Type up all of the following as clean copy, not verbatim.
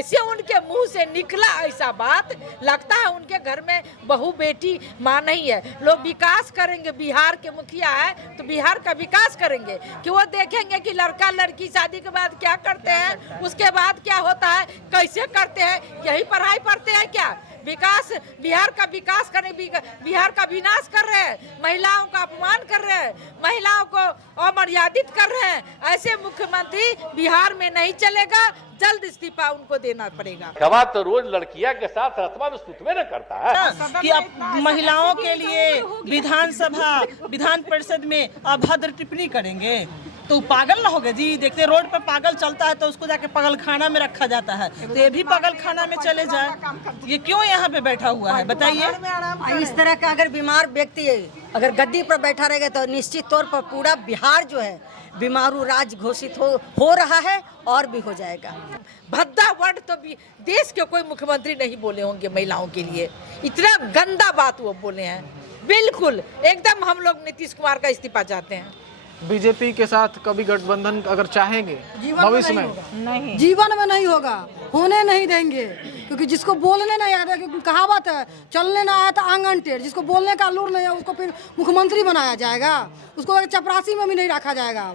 कैसे उनके मुंह से निकला ऐसा बात? लगता है उनके घर में बहू बेटी माँ नहीं है। लोग विकास करेंगे, बिहार के मुखिया है तो बिहार का विकास करेंगे कि वो देखेंगे कि लड़का लड़की शादी के बाद क्या करते हैं, उसके बाद क्या होता है, कैसे करते हैं, यही पढ़ाई पढ़ते हैं क्या? विकास, बिहार का विकास करने, बिहार का विनाश कर रहे हैं, महिलाओं का अपमान कर रहे हैं, महिलाओं को अमर्यादित कर रहे हैं। ऐसे मुख्यमंत्री बिहार में नहीं चलेगा, जल्द इस्तीफा उनको देना पड़ेगा। खबा तो रोज लड़कियां के साथ रतबा में सुतवे न करता है कि अब महिलाओं के लिए विधानसभा विधान परिषद में अभद्र टिप्पणी करेंगे तो पागल ना होगे जी। देखते रोड पे पागल चलता है तो उसको जाके पागल खाना में रखा जाता है, तो ये भी पागल खाना में चले जाए। ये क्यों यहाँ पे बैठा हुआ है बताइए? इस तरह का अगर बीमार व्यक्ति अगर गद्दी पर बैठा रहेगा तो निश्चित तौर पर पूरा बिहार जो है बीमारू राज्य घोषित हो रहा है और भी हो जाएगा। भद्दा वर्ड तो भी देश के कोई मुख्यमंत्री नहीं बोले होंगे महिलाओं के लिए, इतना गंदा बात वो बोले हैं। बिल्कुल एकदम हम लोग नीतीश कुमार का इस्तीफा चाहते हैं। बीजेपी के साथ कभी गठबंधन अगर चाहेंगे भविष्य में? नहीं, जीवन में नहीं होगा, होने नहीं देंगे। क्योंकि जिसको बोलने नहीं आता, क्योंकि कहावत है चलने ना आया तो आंगन टेढ़, जिसको बोलने का लूर नहीं है उसको फिर मुख्यमंत्री बनाया जाएगा, उसको चपरासी में भी नहीं रखा जाएगा।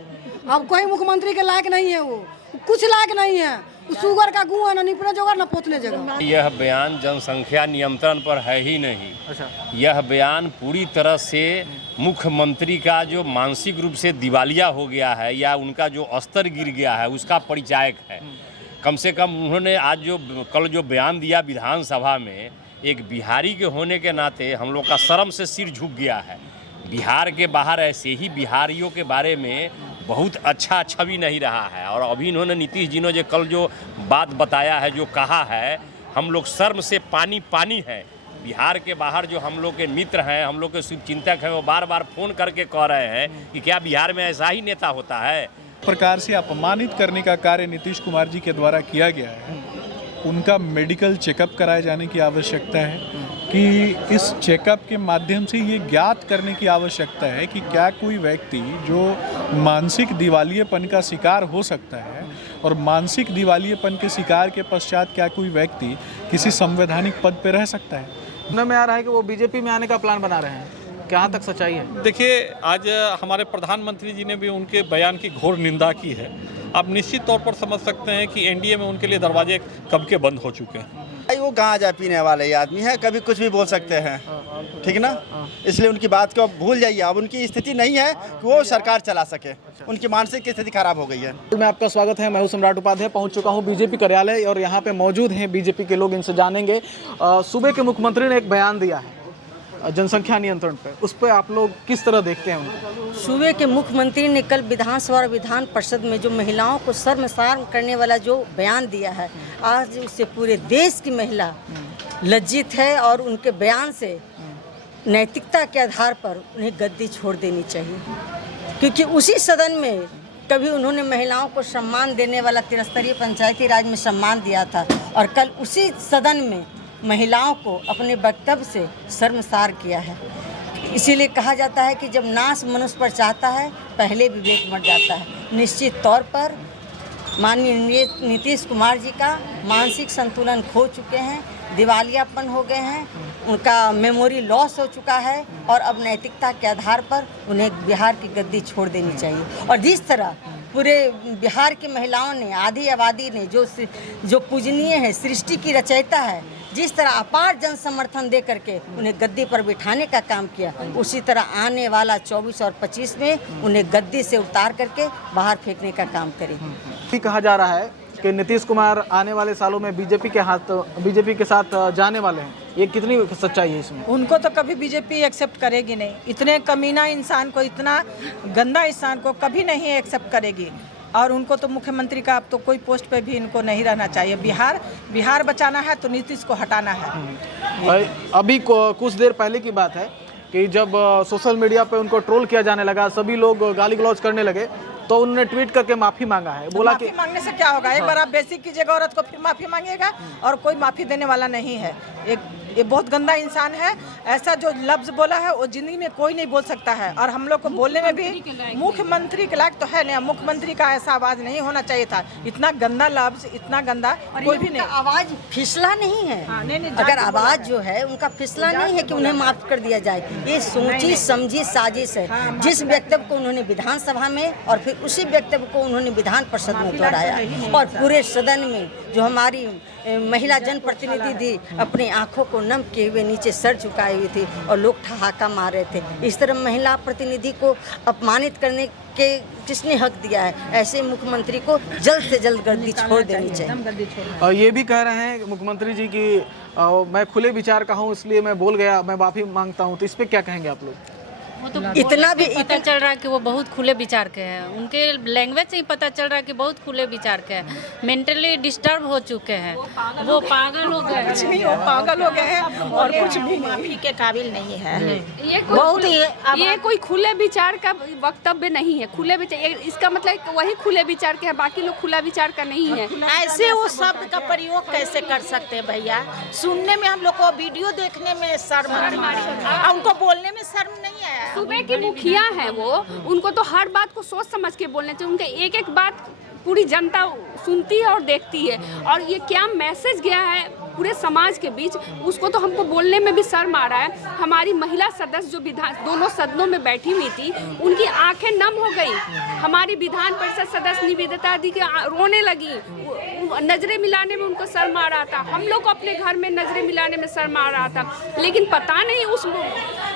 अब कोई मुख्यमंत्री के लायक नहीं है, वो कुछ लायक नहीं है। शुगर का गुण है, ना निपने जगह ना पोतने जगह। यह बयान जनसंख्या नियंत्रण पर है ही नहीं। अच्छा, यह बयान पूरी तरह से मुख्यमंत्री का जो मानसिक रूप से दिवालिया हो गया है या उनका जो स्तर गिर गया है उसका परिचायक है। कम से कम उन्होंने आज कल जो बयान दिया विधानसभा में, एक बिहारी के होने के नाते हम लोग का शर्म से सिर झुक गया है। बिहार के बाहर ऐसे ही बिहारियों के बारे में बहुत अच्छा छवि नहीं रहा है। और अभी इन्होंने नीतीश जी ने जो कल जो बात बताया है, जो कहा है, हम लोग शर्म से पानी पानी है। बिहार के बाहर जो हम लोग के मित्र हैं, हम लोग के शुभचिंतक हैं, वो बार बार फोन करके कह रहे हैं कि क्या बिहार में ऐसा ही नेता होता है? प्रकार से अपमानित करने का कार्य नीतीश कुमार जी के द्वारा किया गया है। उनका मेडिकल चेकअप कराए जाने की आवश्यकता है कि इस चेकअप के माध्यम से ये ज्ञात करने की आवश्यकता है कि क्या कोई व्यक्ति जो मानसिक दिवालियेपन का शिकार हो सकता है, और मानसिक दिवालियेपन के शिकार के पश्चात क्या कोई व्यक्ति किसी संवैधानिक पद पर रह सकता है। सुनने में आ रहा है कि वो बीजेपी में आने का प्लान बना रहे हैं, कहाँ तक सच्चाई है? देखिए, आज हमारे प्रधानमंत्री जी ने भी उनके बयान की घोर निंदा की है। आप निश्चित तौर पर समझ सकते हैं कि एनडीए में उनके लिए दरवाजे कब के बंद हो चुके हैं। भाई वो गांजा जा पीने वाले आदमी है, कभी कुछ भी बोल सकते हैं, ठीक ना? इसलिए उनकी बात को अब भूल जाइए। अब उनकी स्थिति नहीं है कि वो सरकार चला सके, उनकी मानसिक स्थिति खराब हो गई है। मैं आपका स्वागत है, मैं हूं सम्राट उपाध्याय। पहुंच चुका हूं बीजेपी कार्यालय और यहाँ पे मौजूद हैं बीजेपी के लोग, इनसे जानेंगे। सूबे के मुख्यमंत्री ने एक बयान दिया है जनसंख्या नियंत्रण पे, उस पर आप लोग किस तरह देखते हैं उनको? सूबे के मुख्यमंत्री ने कल विधानसभा और विधान परिषद में जो महिलाओं को शर्मसार करने वाला जो बयान दिया है, आज उससे पूरे देश की महिला लज्जित है और उनके बयान से नैतिकता के आधार पर उन्हें गद्दी छोड़ देनी चाहिए। क्योंकि उसी सदन में कभी उन्होंने महिलाओं को सम्मान देने वाला त्रिस्तरीय पंचायती राज में सम्मान दिया था, और कल उसी सदन में महिलाओं को अपने वक्तव्य से शर्मसार किया है। इसीलिए कहा जाता है कि जब नाश मनुष्य पर चाहता है, पहले विवेक मर जाता है। निश्चित तौर पर माननीय नीतीश कुमार जी का मानसिक संतुलन खो चुके हैं, दिवालियापन हो गए हैं, उनका मेमोरी लॉस हो चुका है, और अब नैतिकता के आधार पर उन्हें बिहार की गद्दी छोड़ देनी चाहिए। और जिस तरह पूरे बिहार की महिलाओं ने, आधी आबादी ने जो पूजनीय है, सृष्टि की रचयिता है, जिस तरह अपार जन समर्थन दे करके उन्हें गद्दी पर बिठाने का काम किया, उसी तरह आने वाला 24 और 25 में उन्हें गद्दी से उतार करके बाहर फेंकने का काम करें। कहा जा रहा है कि नीतीश कुमार आने वाले सालों में बीजेपी के साथ जाने वाले हैं, ये कितनी सच्चाई है इसमें? उनको तो कभी बीजेपी एक्सेप्ट करेगी नहीं। इतने कमीना इंसान को, इतना गंदा इंसान को कभी नहीं एक्सेप्ट करेगी। और उनको तो मुख्यमंत्री का अब तो कोई पोस्ट पे भी इनको नहीं रहना चाहिए। बिहार बचाना है तो नीतीश को हटाना है। अभी कुछ देर पहले की बात है कि जब सोशल मीडिया पे उनको ट्रोल किया जाने लगा, सभी लोग गाली गलौज करने लगे, तो उन्होंने ट्वीट करके माफ़ी मांगा है, बोला कि माफी मांगने से क्या होगा, एक बार आप बेइज्जती कीजिएगा औरत को, फिर माफी मांगिएगा, और कोई माफी देने वाला नहीं है। ये बहुत गंदा इंसान है। ऐसा जो लफ्ज बोला है वो जिंदगी में कोई नहीं बोल सकता है, और हम लोग को बोलने में भी मुख्यमंत्री के लायक तो है नहीं। मुख्यमंत्री का ऐसा आवाज नहीं होना चाहिए था, इतना गंदा लफ्ज, इतना गंदा कोई भी नहीं। आवाज फिसला नहीं है। अगर आवाज जो है उनका फिसला नहीं है कि उन्हें माफ कर दिया जाए। ये सोची समझी साजिश है। जिस वक्तव्य को उन्होंने विधानसभा में और फिर उसी वक्तव्य को उन्होंने विधान परिषद में दोहराया, और पूरे सदन में जो हमारी महिला जनप्रतिनिधि थी अपनी आंखों को नम किए हुए नीचे सर झुकाए हुए थी और लोग ठहाका मार रहे थे। इस तरह महिला प्रतिनिधि को अपमानित करने के किसने हक दिया है? ऐसे मुख्यमंत्री को जल्द से जल्द गद्दी छोड़ देनी चाहिए। और ये भी कह रहे हैं मुख्यमंत्री जी कि मैं खुले विचार का हूँ, इसलिए मैं बोल गया, मैं माफ़ी मांगता हूँ। तो इस पर क्या कहेंगे आप लोग? वो तो इतना भी पता चल रहा है कि वो बहुत खुले विचार के हैं। उनके लैंग्वेज से ही पता चल रहा है कि बहुत खुले विचार के हैं। मेंटली डिस्टर्ब हो चुके हैं, वो पागल हो गए हैं। वो पागल हो गए हैं और कुछ भी माफी के काबिल नहीं है। ये कोई खुले विचार का वक्तव्य नहीं है। खुले विचार इसका मतलब वही खुले विचार के है, बाकी लोग खुला विचार का नहीं है। ऐसे वो शब्द का प्रयोग कैसे कर सकते हैं भैया? सुनने में हम लोग को, वीडियो देखने में शर्म और उनको बोलने में शर्म नहीं है। सुबह की मुखिया है वो, उनको तो हर बात को सोच समझ के बोलना चाहिए। उनके एक एक बात पूरी जनता सुनती है और देखती है, और ये क्या मैसेज गया है पूरे समाज के बीच, उसको तो हमको बोलने में भी शर्म आ रहा है। हमारी महिला सदस्य जो विधान दोनों सदनों में बैठी हुई थी, उनकी आंखें नम हो गई। हमारी विधान परिषद सदस्य निवेदिता दी के रोने लगी, नजरें मिलाने में उनको शर्म आ रहा था। हम लोग को अपने घर में नजरें मिलाने में शर्म आ रहा था, लेकिन पता नहीं उस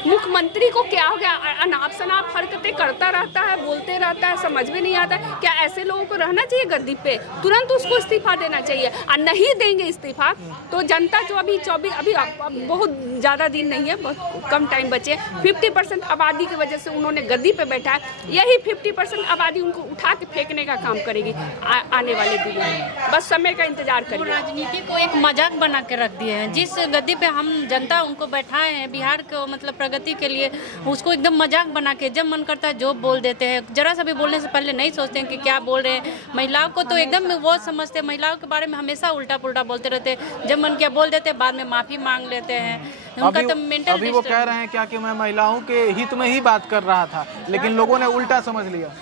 मुख्यमंत्री को क्या हो गया, अनाप शनाप हरकतें करता रहता है, बोलते रहता है, समझ में नहीं आता। क्या ऐसे लोगों को रहना चाहिए गद्दी पे? तुरंत उसको इस्तीफा देना चाहिए। और नहीं देंगे इस्तीफा तो जनता जो अभी बहुत ज़्यादा दिन नहीं है, बहुत कम टाइम बचे, 50% आबादी की वजह से उन्होंने गद्दी पे बैठा है। यही 50% आबादी उनको उठा के फेंकने का काम करेगी आने वाले दिनों में। बस समय का इंतजार करिए। राजनीति को एक मजाक बना के रख दिए हैं। जिस गद्दी पे हम जनता उनको बैठाए हैं बिहार को मतलब प्रगति के लिए, उसको एकदम मजाक बना के जब मन करता है जो बोल देते हैं। जरा सा भी बोलने से पहले नहीं सोचते हैं कि क्या बोल रहे हैं। महिलाओं को तो एकदम वो समझते हैं, महिलाओं के बारे में हमेशा उल्टा पुल्टा बोलते रहते हैं। जब मन किया बोल देते हैं, बाद में माफ़ी मांग लेते हैं। उनका तो मेंटल अभी वो कह रहे हैं क्या कि मैं महिलाओं के हित में ही बात कर रहा था, लेकिन लोगों ने उल्टा समझ लिया।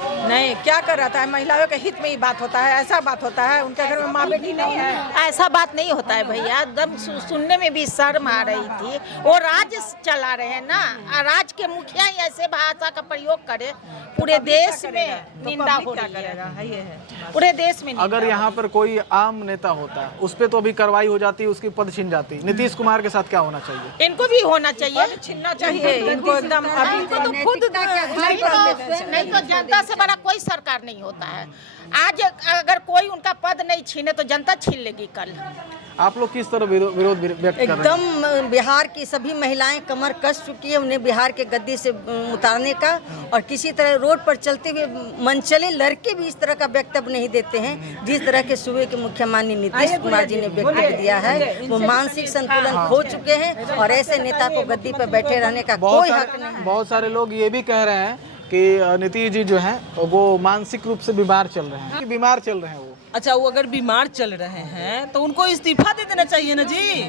नहीं, क्या कर रहा था? महिलाओं के हित में ही बात होता है, ऐसा बात होता है। उनके घर में माँ बेटी नहीं है, ऐसा बात नहीं होता है भैया। एकदम सुनने में भी शर्म आ रही थी। वो राज्य चला रहे हैं ना, राज्य के मुखिया ही ऐसे भाषा का प्रयोग करे, पूरे देश में निंदा हो रही है। पूरे देश में। अगर यहाँ पर कोई आम नेता होता है, उस पर तो अभी कार्रवाई हो जाती, उसकी पद छिन जाती। नीतीश कुमार के साथ क्या होना चाहिए? इनको भी होना चाहिए, छीनना चाहिए इनको एकदम। अभी तो खुद नहीं तो जनता से बड़ा कोई सरकार नहीं होता है। आज अगर कोई उनका पद नहीं छीने तो जनता छीन लेगी कल। आप लोग किस तरह विरोध व्यक्त कर रहे हैं? एकदम बिहार की सभी महिलाएं कमर कस चुकी है उन्हें बिहार के गद्दी से उतारने का, और किसी तरह रोड पर चलते हुए मनचले लड़के भी इस तरह का वक्तव्य नहीं देते हैं जिस तरह के सूबे के मुख्यमंत्री नीतीश कुमार जी ने वक्तव्य दिया है। वो मानसिक संतुलन खो चुके हैं, और ऐसे नेता को गद्दी पर बैठे रहने का कोई हक नहीं। बहुत सारे लोग ये भी कह रहे हैं कि नीतीश जी जो हैं वो मानसिक रूप से बीमार चल रहे हैं। बीमार चल रहे हैं वो। अच्छा, वो अगर बीमार चल रहे हैं तो उनको इस्तीफा दे देना चाहिए ना जी,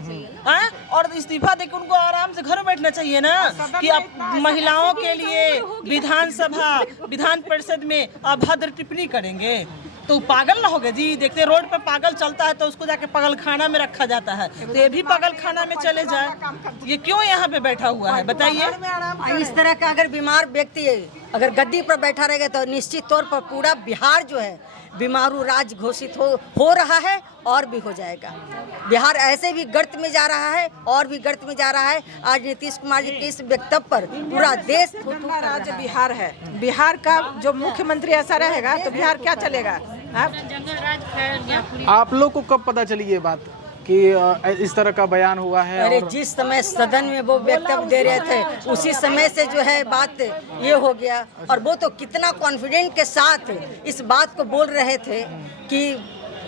हैं? और इस्तीफा देकर उनको आराम से घर में बैठना चाहिए ना, कि अब महिलाओं के लिए विधान परिषद में अभद्र टिप्पणी करेंगे तो पागल ना हो गए जी। देखते रोड पे पागल चलता है तो उसको जाके पागल खाना में रखा जाता है, तो ये भी पागल खाना में चले जाए। ये क्यों यहाँ पे बैठा हुआ है बताइए? इस तरह का अगर बीमार व्यक्ति अगर गद्दी पर बैठा रहेगा तो निश्चित तौर पर पूरा बिहार जो है बीमारू राज्य घोषित हो रहा है, और भी हो जाएगा। बिहार ऐसे भी गर्त में जा रहा है, और भी गर्त में जा रहा है। आज नीतीश कुमार जी के इस वक्तव्य पर पूरा देश राज्य बिहार है। बिहार का जो मुख्यमंत्री ऐसा रहेगा तो बिहार क्या चलेगा? जंगल राज फैल गया। आप लोग को कब पता चली ये बात कि इस तरह का बयान हुआ है? अरे जिस समय सदन में वो वक्तव्य दे रहे थे उसी समय से जो है बात ये हो गया, और वो तो कितना कॉन्फिडेंट के साथ इस बात को बोल रहे थे कि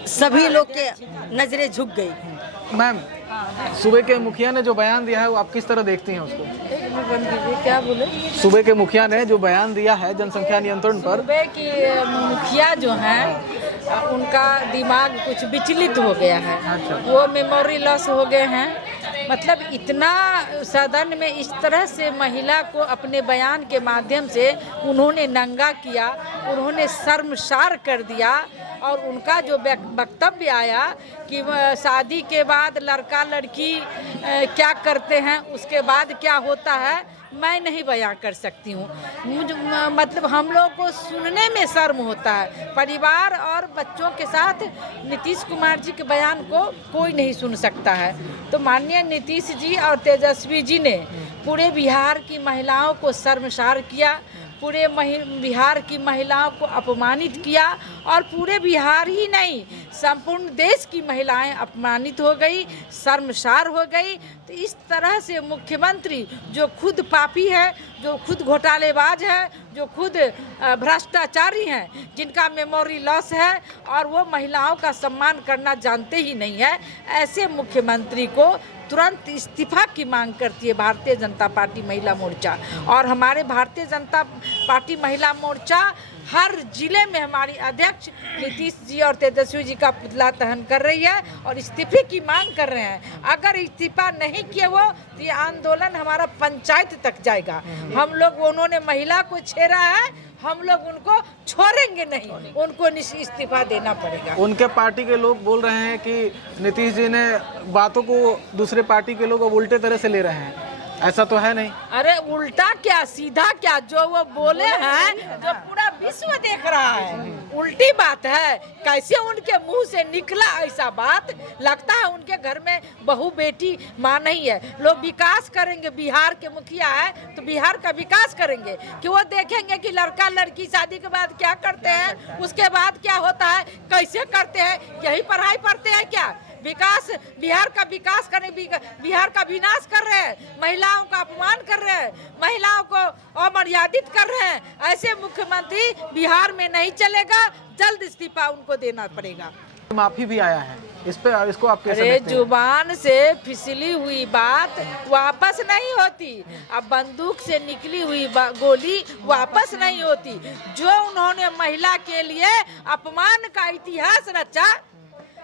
सभी लोग के नजरें झुक गई। मैम, सूबे के मुखिया ने जो बयान दिया है वो आप किस तरह देखती हैं उसको? में बंद कीजिए, क्या बोले? सूबे के मुखिया ने जो बयान दिया है जनसंख्या नियंत्रण पर, सूबे की मुखिया जो हैं उनका दिमाग कुछ विचलित हो गया है, वो मेमोरी लॉस हो गए हैं। मतलब इतना सदन में इस तरह से महिला को अपने बयान के माध्यम से उन्होंने नंगा किया, उन्होंने शर्मसार कर दिया। और उनका जो वक्तव्य आया कि शादी के बाद लड़का लड़की क्या करते हैं, उसके बाद क्या होता है, मैं नहीं बयां कर सकती हूँ। मतलब हम लोग को सुनने में शर्म होता है। परिवार और बच्चों के साथ नीतीश कुमार जी के बयान को कोई नहीं सुन सकता है। तो माननीय नीतीश जी और तेजस्वी जी ने पूरे बिहार की महिलाओं को शर्मसार किया, पूरे बिहार की महिलाओं को अपमानित किया, और पूरे बिहार ही नहीं संपूर्ण देश की महिलाएं अपमानित हो गई, शर्मसार हो गई। तो इस तरह से मुख्यमंत्री जो खुद पापी है, जो खुद घोटालेबाज है, जो खुद भ्रष्टाचारी हैं, जिनका मेमोरी लॉस है और वो महिलाओं का सम्मान करना जानते ही नहीं है, ऐसे मुख्यमंत्री को तुरंत इस्तीफा की मांग करती है भारतीय जनता पार्टी महिला मोर्चा। और हमारे भारतीय जनता पार्टी महिला मोर्चा हर जिले में हमारी अध्यक्ष नीतीश जी और तेजस्वी जी का पुतला दहन कर रही है और इस्तीफे की मांग कर रहे हैं। अगर इस्तीफा नहीं किए वो तो ये आंदोलन हमारा पंचायत तक जाएगा। हम लोग, उन्होंने महिला को छेड़ा है, हम लोग उनको छोड़ेंगे नहीं, उनको इस्तीफा देना पड़ेगा। उनके पार्टी के लोग बोल रहे हैं कि नीतीश जी ने बातों को दूसरे पार्टी के लोग अब उल्टे तरह से ले रहे हैं, ऐसा तो है नहीं। अरे उल्टा क्या सीधा क्या, जो वो बोले हैं जो पूरा विश्व देख रहा है, उल्टी बात है। कैसे उनके मुंह से निकला ऐसा बात, लगता है उनके घर में बहू बेटी माँ नहीं है। लोग विकास करेंगे, बिहार के मुखिया है तो बिहार का विकास करेंगे कि वो देखेंगे कि लड़का लड़की शादी के बाद क्या करते हैं, उसके बाद क्या होता है, कैसे करते हैं, यही पढ़ाई पढ़ते हैं क्या? विकास, बिहार का विकास करने, बिहार का विनाश कर रहे हैं, महिलाओं का अपमान कर रहे हैं, महिलाओं को अमर्यादित कर रहे हैं। ऐसे मुख्यमंत्री बिहार में नहीं चलेगा, जल्द इस्तीफा उनको देना पड़ेगा। माफी भी आया है इस पे, इसको आप कैसे अरे देखते हैं? जुबान से फिसली हुई बात वापस नहीं होती, अब बंदूक से निकली हुई गोली वापस नहीं होती। जो उन्होंने महिला के लिए अपमान का इतिहास रचा,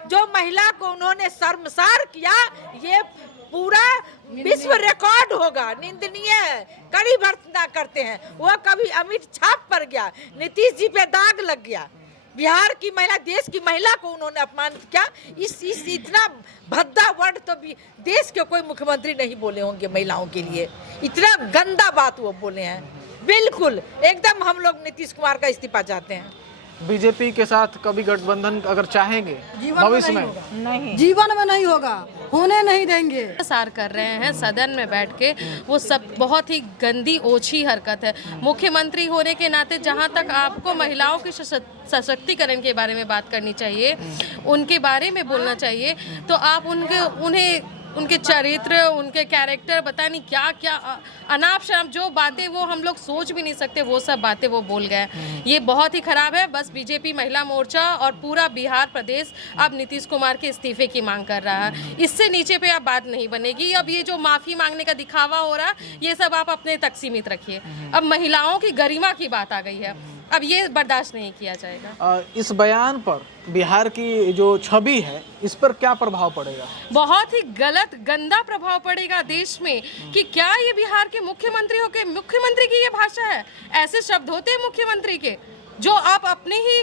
जो महिला को उन्होंने शर्मसार किया, ये पूरा विश्व रिकॉर्ड होगा। निंदनीय है, कड़ी भर्त्सना करते हैं। वो कभी अमिट छाप पर गया, नीतीश जी पे दाग लग गया। बिहार की महिला, देश की महिला को उन्होंने अपमान किया। इस इतना भद्दा वर्ड तो भी देश के कोई मुख्यमंत्री नहीं बोले होंगे महिलाओं के लिए। इतना गंदा बात वो बोले हैं। बिल्कुल एकदम हम लोग नीतीश कुमार का इस्तीफा चाहते हैं। बीजेपी के साथ कभी गठबंधन अगर चाहेंगे भविष्य में? नहीं, जीवन में नहीं होगा, होने नहीं देंगे। सार कर रहे हैं सदन में बैठ के, वो सब बहुत ही गंदी ओछी हरकत है। मुख्यमंत्री होने के नाते जहां तक आपको महिलाओं के सशक्तिकरण के बारे में बात करनी चाहिए, उनके बारे में बोलना चाहिए, तो आप उनके चरित्र, उनके कैरेक्टर, पता नहीं क्या क्या अनाप शनाप जो बातें वो हम लोग सोच भी नहीं सकते, वो सब बातें वो बोल गए। ये बहुत ही खराब है। बस बीजेपी महिला मोर्चा और पूरा बिहार प्रदेश अब नीतीश कुमार के इस्तीफे की मांग कर रहा है। इससे नीचे पे अब बात नहीं बनेगी। अब ये जो माफ़ी मांगने का दिखावा हो रहा है, ये सब आप अपने तक सीमित रखिए। अब महिलाओं की गरिमा की बात आ गई है, अब ये बर्दाश्त नहीं किया जाएगा। इस बयान पर बिहार की जो छवि है, इस पर क्या प्रभाव पड़ेगा? बहुत ही गलत, गंदा प्रभाव पड़ेगा देश में कि क्या ये बिहार के मुख्यमंत्री हो के, मुख्यमंत्री की ये भाषा है, ऐसे शब्द होते हैं मुख्यमंत्री के, जो आप अपने ही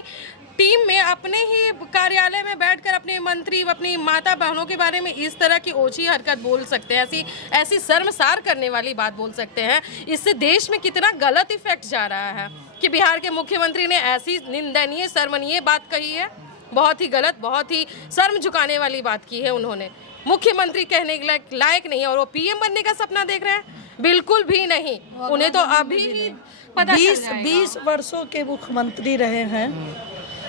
टीम में, अपने ही कार्यालय में बैठकर अपने मंत्री, अपनी माता बहनों के बारे में इस तरह की ओछी हरकत बोल सकते हैं, ऐसी शर्मसार करने वाली बात बोल सकते हैं। इससे देश में कितना गलत इफेक्ट जा रहा है कि बिहार के मुख्यमंत्री ने ऐसी निंदनीय, शर्मनीय बात कही है। बहुत ही गलत, बहुत ही शर्म झुकाने वाली बात की है उन्होंने। मुख्यमंत्री कहने के लायक नहीं है, और वो पीएम बनने का सपना देख रहे हैं, बिल्कुल भी नहीं। उन्हें तो अभी ही पता 20 वर्षों के मुख्यमंत्री रहे हैं,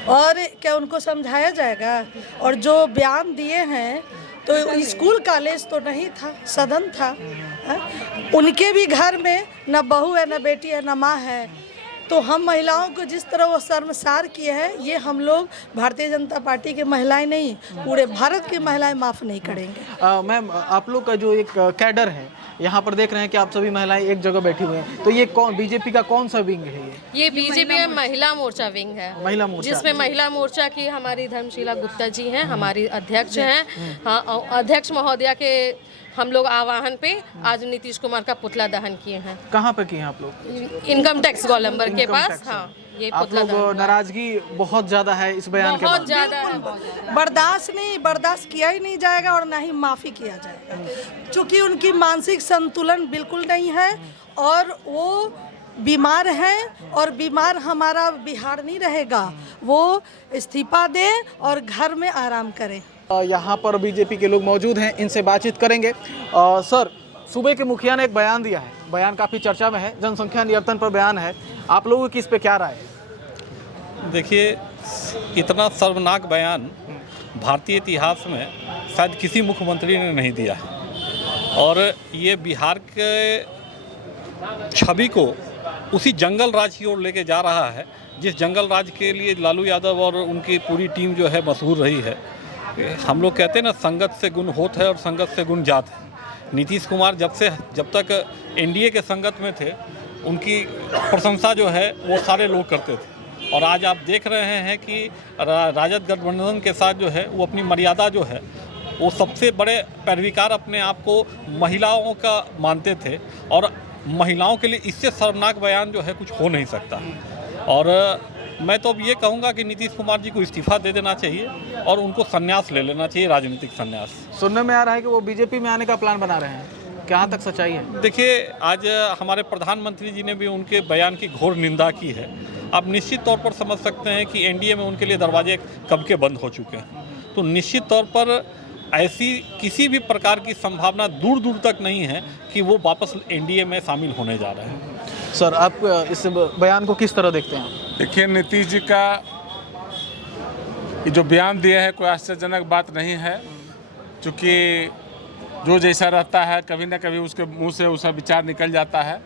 और क्या उनको समझाया जाएगा? और जो बयान दिए हैं, तो स्कूल कॉलेज तो नहीं था, सदन था। उनके भी घर में न बहू है, न बेटी है, न माँ है। तो हम महिलाओं को जिस तरह वो शर्मसार किए हैं, ये हम लोग भारतीय जनता पार्टी के महिलाएं नहीं, पूरे भारत की महिलाएं माफ़ नहीं करेंगे। मैम, आप लोग का जो एक कैडर है, यहाँ पर देख रहे हैं कि आप सभी महिलाएं एक जगह बैठी हुई हैं, तो ये कौन, बीजेपी का कौन सा विंग है? ये बीजेपी में महिला मोर्चा विंग है, महिला मोर्चा, जिसमें महिला मोर्चा की हमारी धर्मशीला गुप्ता जी हैं, हमारी अध्यक्ष हैं। हाँ, अध्यक्ष महोदया के हम लोग आह्वान पे आज नीतीश कुमार का पुतला दहन किए हैं। कहाँ पे किए हैं आप लोग? इनकम टैक्स गोलंबर के पास। हाँ, ये आप लोग नाराजगी बहुत ज्यादा है इस बयान के बाद? बहुत ज्यादा है। बर्दाश्त किया ही नहीं जाएगा और ना ही माफ़ी किया जाएगा, क्योंकि उनकी मानसिक संतुलन बिल्कुल नहीं है और वो बीमार हैं और बीमार हमारा बिहार नहीं रहेगा। वो इस्तीफा दे और घर में आराम करें। यहाँ पर बीजेपी के लोग मौजूद हैं, इनसे बातचीत करेंगे। सर, सूबे के मुखिया ने एक बयान दिया है, बयान काफ़ी चर्चा में है, जनसंख्या नियंत्रण पर बयान है, आप लोगों की इस पे क्या राय है? देखिए, इतना शर्मनाक बयान भारतीय इतिहास में शायद किसी मुख्यमंत्री ने नहीं दिया है और ये बिहार के छवि को उसी जंगल राज की ओर लेके जा रहा है, जिस जंगल राज के लिए लालू यादव और उनकी पूरी टीम जो है मशहूर रही है। हम लोग कहते हैं ना, संगत से गुण होत है और संगत से गुण जात है। नीतीश कुमार जब तक एनडीए के संगत में थे, उनकी प्रशंसा जो है वो सारे लोग करते थे और आज आप देख रहे हैं कि राजद गठबंधन के साथ जो है वो अपनी मर्यादा जो है, वो सबसे बड़े पैरविकार अपने आप को महिलाओं का मानते थे और महिलाओं के लिए इससे शर्मनाक बयान जो है कुछ हो नहीं सकता। और मैं तो अब ये कहूँगा कि नीतीश कुमार जी को इस्तीफा दे देना चाहिए और उनको संन्यास ले लेना चाहिए, राजनीतिक संन्यास। सुनने में आ रहा है कि वो बीजेपी में आने का प्लान बना रहे हैं, क्या तक सच्चाई है? देखिए, आज हमारे प्रधानमंत्री जी ने भी उनके बयान की घोर निंदा की है। आप निश्चित तौर पर समझ सकते हैं कि एनडीए में उनके लिए दरवाजे कब के बंद हो चुके हैं, तो निश्चित तौर पर ऐसी किसी भी प्रकार की संभावना दूर दूर तक नहीं है कि वो वापस एनडीए में शामिल होने जा रहे हैं। सर, आप इस बयान को किस तरह देखते हैं? देखिए, नीतीश जी का जो बयान दिया है कोई आश्चर्यजनक बात नहीं है, क्योंकि जो जैसा रहता है कभी ना कभी उसके मुंह से उसका विचार निकल जाता है।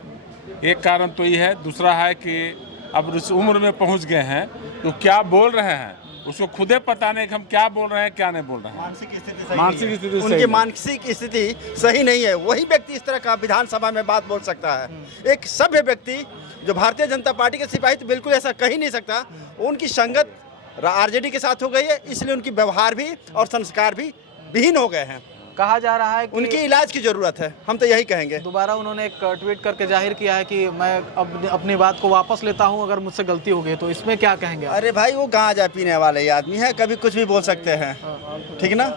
एक कारण तो ये है, दूसरा है कि अब इस उम्र में पहुंच गए हैं तो क्या बोल रहे हैं उसको खुदे पता नहीं कि हम क्या बोल रहे हैं क्या नहीं बोल रहे हैं। मानसिक स्थिति उनकी मानसिक स्थिति सही नहीं है। वही व्यक्ति इस तरह का विधानसभा में बात बोल सकता है। एक सभ्य व्यक्ति जो भारतीय जनता पार्टी के सिपाही तो बिल्कुल ऐसा कह ही नहीं सकता। उनकी संगत आरजेडी के साथ हो गई है, इसलिए उनकी व्यवहार भी और संस्कार भी विहीन हो गए हैं। कहा जा रहा है कि उनकी इलाज की जरूरत है, हम तो यही कहेंगे। दोबारा उन्होंने एक ट्वीट करके जाहिर किया है कि मैं अब अपनी बात को वापस लेता हूं अगर मुझसे गलती हो गई तो, इसमें क्या कहेंगे? अरे भाई, वो गांजा पीने वाले आदमी है, कभी कुछ भी बोल सकते हैं, ठीक ना?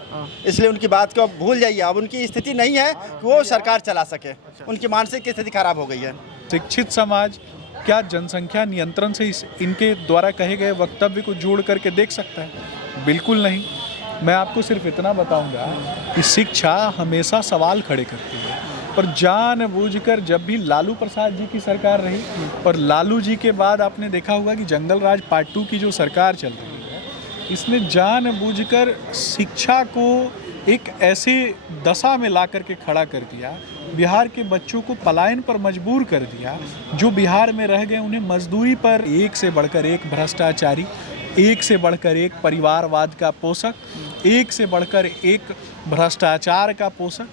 इसलिए उनकी बात को अब भूल जाइए। अब उनकी स्थिति नहीं है कि वो सरकार चला सके, उनकी मानसिक स्थिति खराब हो गई है। शिक्षित समाज क्या जनसंख्या नियंत्रण से इनके द्वारा कहे गए वक्तव्य को जोड़ करके देख सकता है? बिल्कुल नहीं। मैं आपको सिर्फ इतना बताऊंगा कि शिक्षा हमेशा सवाल खड़े करती है, पर जानबूझकर जब भी लालू प्रसाद जी की सरकार रही और लालू जी के बाद आपने देखा होगा कि जंगल राज पार्ट 2 की जो सरकार चल रही है, इसने जानबूझकर शिक्षा को एक ऐसे दशा में ला करके खड़ा कर दिया, बिहार के बच्चों को पलायन पर मजबूर कर दिया। जो बिहार में रह गए उन्हें मजदूरी पर, एक से बढ़कर एक भ्रष्टाचारी, एक से बढ़कर एक परिवारवाद का पोषक, एक से बढ़कर एक भ्रष्टाचार का पोषक,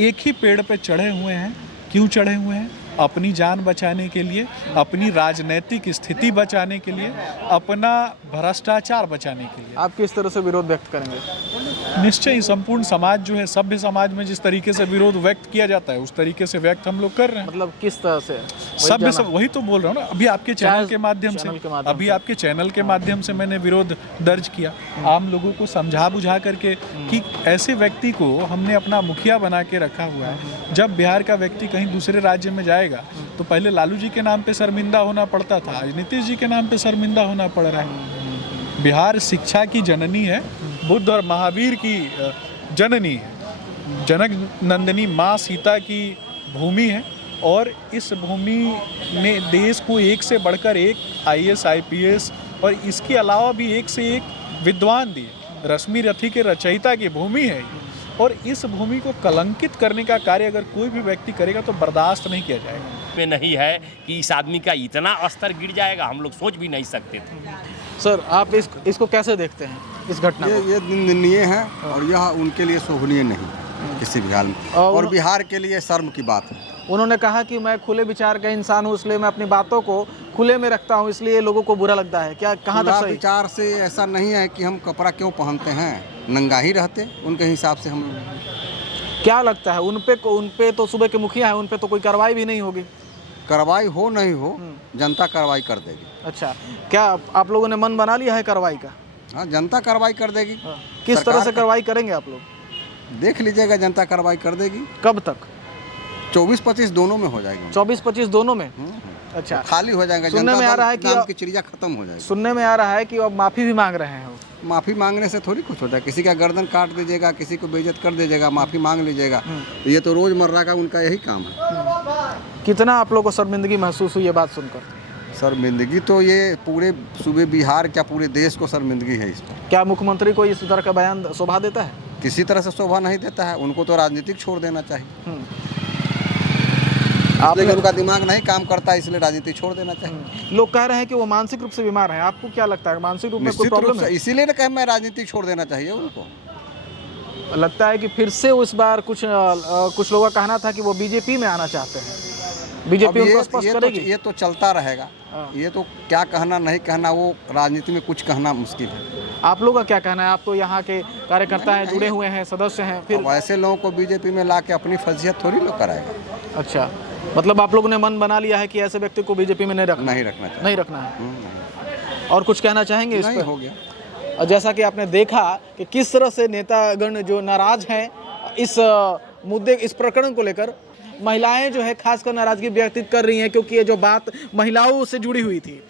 एक ही पेड़ पे चढ़े हुए हैं। क्यों चढ़े हुए हैं? अपनी जान बचाने के लिए, अपनी राजनीतिक स्थिति बचाने के लिए, अपना भ्रष्टाचार बचाने के लिए। आप किस तरह से विरोध व्यक्त करेंगे? निश्चय ही संपूर्ण समाज जो है, सभ्य समाज में जिस तरीके से विरोध व्यक्त किया जाता है उस तरीके से व्यक्त हम लोग कर रहे हैं। मतलब किस तरह से? सभ्य वही तो बोल रहा हूँ ना, अभी आपके चैनल के माध्यम से, अभी आपके चैनल के माध्यम से मैंने विरोध दर्ज किया, आम लोगों को समझा बुझा करके कि ऐसे व्यक्ति को हमने अपना मुखिया बना के रखा हुआ है। जब बिहार का व्यक्ति कहीं दूसरे राज्य में जाएगा तो पहले लालू जी के नाम पे शर्मिंदा होना पड़ता था, आज नीतीश जी के नाम पे शर्मिंदा होना पड़ रहा है। बिहार शिक्षा की जननी है, बुद्ध और महावीर की जननी है, जनक नंदिनी माँ सीता की भूमि है और इस भूमि ने देश को एक से बढ़कर एक IAS IPS और इसके अलावा भी एक से एक विद्वान दिए। रश्मि रथी के रचयिता की भूमि है और इस भूमि को कलंकित करने का कार्य अगर कोई भी व्यक्ति करेगा तो बर्दाश्त नहीं किया जाएगा। में नहीं है कि इस आदमी का इतना स्तर गिर जाएगा, हम लोग सोच भी नहीं सकते थे। सर आप इसको कैसे देखते हैं, इस घटना को? ये निंदनीय है और यह उनके लिए शोभनीय नहीं है किसी भी हाल में, और बिहार के लिए शर्म की बात है। उन्होंने कहा कि मैं खुले विचार का इंसान हूँ, इसलिए मैं अपनी बातों को खुले में रखता हूँ, इसलिए लोगों को बुरा लगता है। क्या कहाँ तक सही? विचार से ऐसा नहीं है कि हम कपड़ा क्यों पहनते हैं, नंगा ही रहते उनके हिसाब से हम। क्या लगता है उन पे तो सूबे के मुखिया है, उन पे तो कोई कार्रवाई भी नहीं होगी? कार्रवाई हो नहीं हो, जनता कार्रवाई कर देगी। अच्छा, क्या आप लोगों ने मन बना लिया है कार्रवाई का? हाँ, जनता कार्रवाई कर देगी। किस तरह से कार्रवाई करेंगे आप लोग? देख लीजिएगा, जनता कार्रवाई कर देगी। कब तक? 24-25 दोनों में हो जाएगी। 24-25 दोनों में? अच्छा, तो खाली हो जाएगा। सुनने में आ रहा है कि चिड़िया खत्म हो जाएगी। सुनने में आ रहा है कि अब माफी भी मांग रहे हैं। माफी मांगने से थोड़ी कुछ होता है, किसी का गर्दन काट दीजिएगा, किसी को बेइज्जत कर दीजिएगा, माफी मांग लीजिएगा, ये तो रोजमर्रा का उनका यही काम है। कितना आप लोगों को शर्मिंदगी महसूस हुई ये बात सुनकर? शर्मिंदगी तो ये पूरे सूबे बिहार, क्या पूरे देश को शर्मिंदगी है इस पर। क्या मुख्यमंत्री को इस तरह का बयान शोभा देता है? किसी तरह से शोभा नहीं देता है, उनको तो राजनीतिक छोड़ देना चाहिए। आपने उनका दिमाग नहीं काम करता, इसलिए राजनीति छोड़ देना चाहिए। लोग कह रहे हैं कि वो मानसिक रूप से बीमार हैं, आपको क्या लगता है मानसिक रूप में कोई प्रॉब्लम है? इसीलिए ना कहे मैं राजनीति छोड़ देना चाहिए उनको। लगता है कि फिर से उस बार कुछ लोगों का कहना था कि वो बीजेपी में आना चाहते हैं, बीजेपी उनको स्पष्ट करेगी। ये तो चलता रहेगा, ये तो क्या कहना नहीं कहना, वो राजनीति में कुछ कहना मुश्किल है। आप लोगों का क्या कहना है? आप तो यहाँ के कार्यकर्ता हैं, जुड़े हुए हैं, सदस्य हैं, फिर ऐसे लोगों को बीजेपी में ला के अपनी फजीहत थोड़ी लोग कराएगा। अच्छा, मतलब आप लोगों ने मन बना लिया है कि ऐसे व्यक्ति को बीजेपी में नहीं रखना है। और कुछ कहना चाहेंगे इस पर? हो गया। और जैसा कि आपने देखा कि किस तरह से नेतागण जो नाराज हैं इस मुद्दे, इस प्रकरण को लेकर, महिलाएं जो है खासकर नाराजगी व्यक्त कर रही हैं, क्योंकि ये जो बात महिलाओं से जुड़ी हुई थी।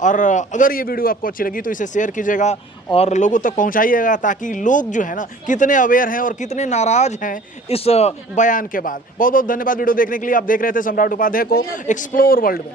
और अगर ये वीडियो आपको अच्छी लगी तो इसे शेयर कीजिएगा और लोगों तक पहुंचाइएगा, ताकि लोग जो है ना कितने अवेयर हैं और कितने नाराज हैं इस बयान के बाद। बहुत बहुत धन्यवाद वीडियो देखने के लिए। आप देख रहे थे सम्राट उपाध्याय को एक्सप्लोर वर्ल्ड में।